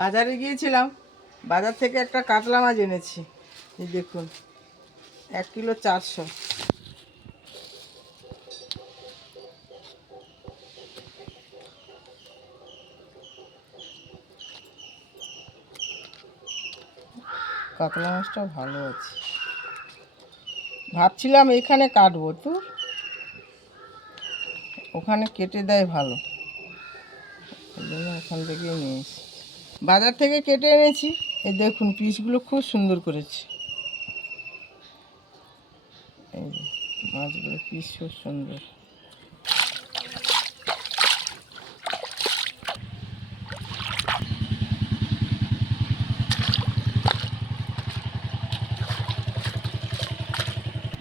বাজারে গিয়েছিলাম, বাজার থেকে একটা কাতলা মাছ এনেছি। এই দেখুন, 1 কিলো 400। কাতলা মাছটা ভালো আছে। ভাবছিলাম এখানে কাটবো, তো ওখানে কেটে দেয় ভালো, এই জন্য ওখান থেকেই নিয়ে এসেছি। বাজার থেকে কেটে এনেছি। এই দেখুন, পিসগুলো খুব সুন্দর করেছে। এই যে মাছগুলো পিস খুব সুন্দর।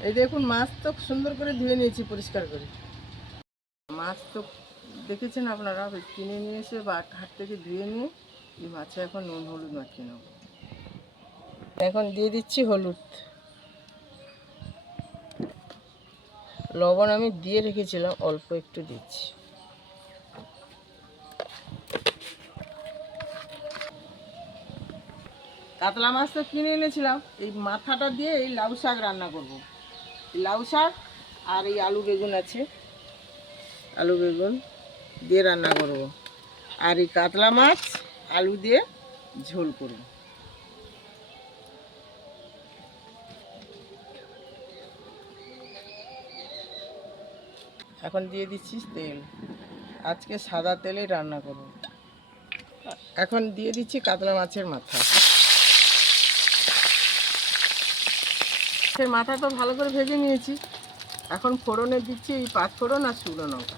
এই দেখুন, মাছ তো সুন্দর করে ধুয়ে নিয়েছি, পরিষ্কার করে। মাছ তো দেখেছেন আপনারা, কিনে নিয়ে এসে বা হাট থেকে ধুয়ে নিয়ে এই মাছে এখন নুন হলুদ মাখিয়ে নেব। এখন দিয়ে দিচ্ছি হলুদ, লবণ আমি দিয়ে রেখেছিলাম, অল্প একটু দিচ্ছি। কাতলা মাছ তো কিনে এনেছিলাম, এই মাথাটা দিয়ে এই লাউ শাক রান্না করব। লাউ শাক আর এই আলু বেগুন আছে, আলু বেগুন দিয়ে রান্না করব। আর এই কাতলা মাছ আলু দিয়ে ঝোল করব। এখন দিয়ে দিচ্ছি তেল, আজকে সাদা তেলেই রান্না করব। এখন দিয়ে দিচ্ছি কাতলা মাছের মাথা। মাছের মাথা তো ভালো করে ভেজে নিয়েছি। এখন ফোড়নে দিচ্ছি এই 5 ফোড়ন আর শুকনো লঙ্কা।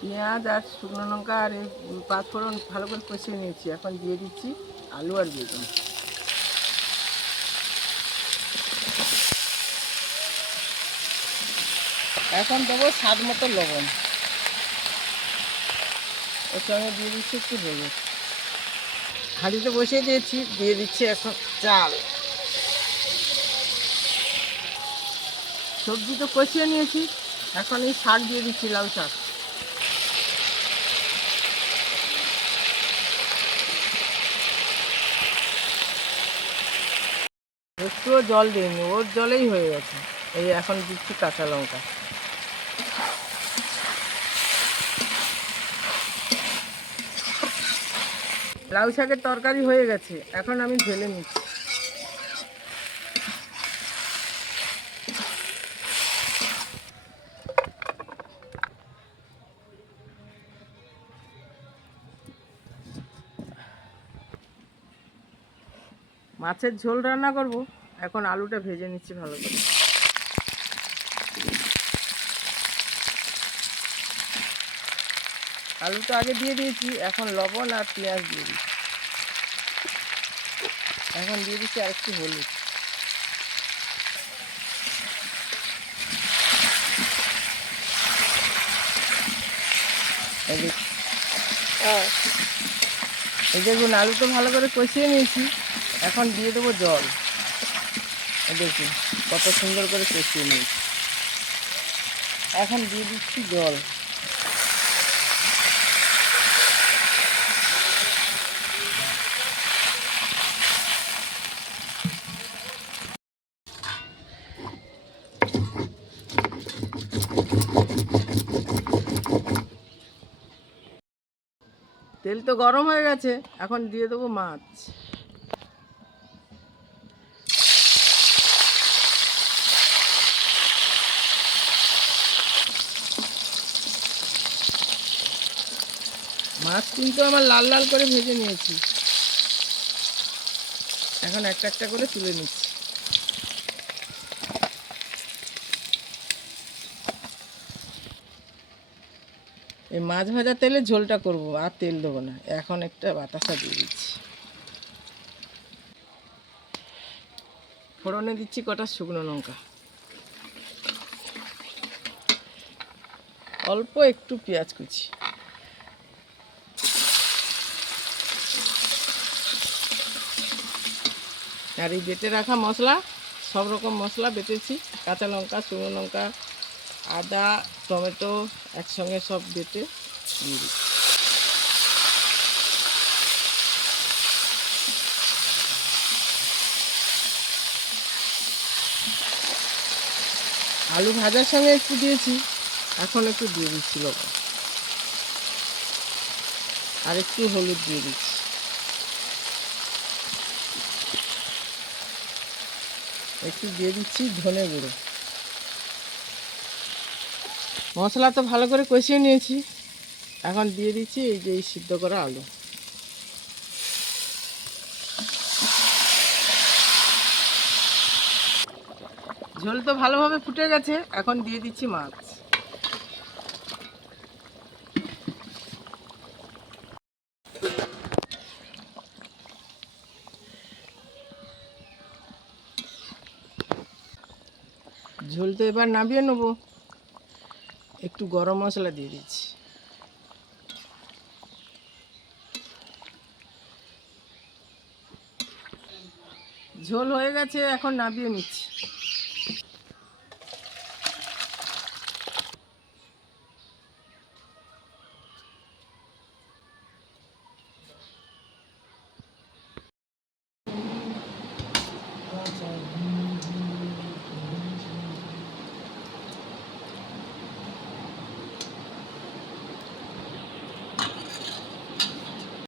পেঁয়াজ আর শুকনো লঙ্কা আর এই 5 ফোড়ন ভালো করে কষিয়ে নিয়েছি। এখন দিয়ে দিচ্ছি আলু আর বেগুন। এখন দেবো স্বাদ মতো লবণ, ওর সঙ্গে দিয়ে দিচ্ছি একটু হলুদ। হাঁড়িতে বসিয়ে দিয়েছি, দিয়ে দিচ্ছি এখন চাল। সবজি তো কষিয়ে নিয়েছি, এখন এই শাক দিয়ে দিচ্ছি, লাউ শাক। একটুও জল দিইনি, ওর জলেই হয়ে গেছে। এই এখন দিচ্ছি কাঁচা লঙ্কা। লাউ শাকের তরকারি হয়ে গেছে, এখন আমি ঢেলে নিচ্ছি। মাছের ঝোল রান্না করব, এখন আলুটা ভেজে নিচ্ছি ভালো করে। আলুটা আগে দিয়ে দিয়েছি, এখন লবণ আর পেঁয়াজ দিয়ে দিচ্ছি। এখন দিয়ে দিচ্ছি আর একটু হলুদ। এই দেখুন, আলু তো ভালো করে কষিয়ে নিয়েছি, এখন দিয়ে দেবো জল। দেখুন কত সুন্দর করে কষিয়ে নিয়েছি, এখন দিয়ে দিচ্ছি জল। তেল তো গরম হয়ে গেছে, এখন দিয়ে দেবো মাছ। মাছ কিন্তু আমার লাল লাল করে ভেজে নিয়েছি, এখন একটা একটা করে তুলে নিচ্ছি। এই মাছ ভাজা তেলে ঝোলটা করব, আর তেল দেবো না। এখন একটা বাতাসা দিয়ে দিচ্ছি, ফোড়নে দিচ্ছি কটা শুকনো লঙ্কা, অল্প একটু পেঁয়াজ কুচি। আর এই বেটে রাখা মশলা, সব রকম মশলা বেটেছি, কাঁচা লঙ্কা, শুকনো লঙ্কা, আদা, টমেটো একসঙ্গে সব বেটে দিয়ে দিচ্ছি। আলু ভাজার সঙ্গে একটু দিয়েছি, এখন একটু দিয়ে দিচ্ছি লবণ, আর একটু হলুদ দিয়ে দিচ্ছি। একটু দিয়ে দিচ্ছি ধনে গুঁড়ো। মশলা তো ভালো করে কষিয়ে নিয়েছি, এখন দিয়ে দিচ্ছি এই যে এই সিদ্ধ করা আলু। ঝোল তো ভালোভাবে ফুটে গেছে, এখন দিয়ে দিচ্ছি মাছ। ঝোল তো এবার নামিয়ে নেব, একটু গরম মশলা দিয়ে দিচ্ছি। ঝোল হয়ে গেছে, এখন নামিয়ে নিচ্ছি।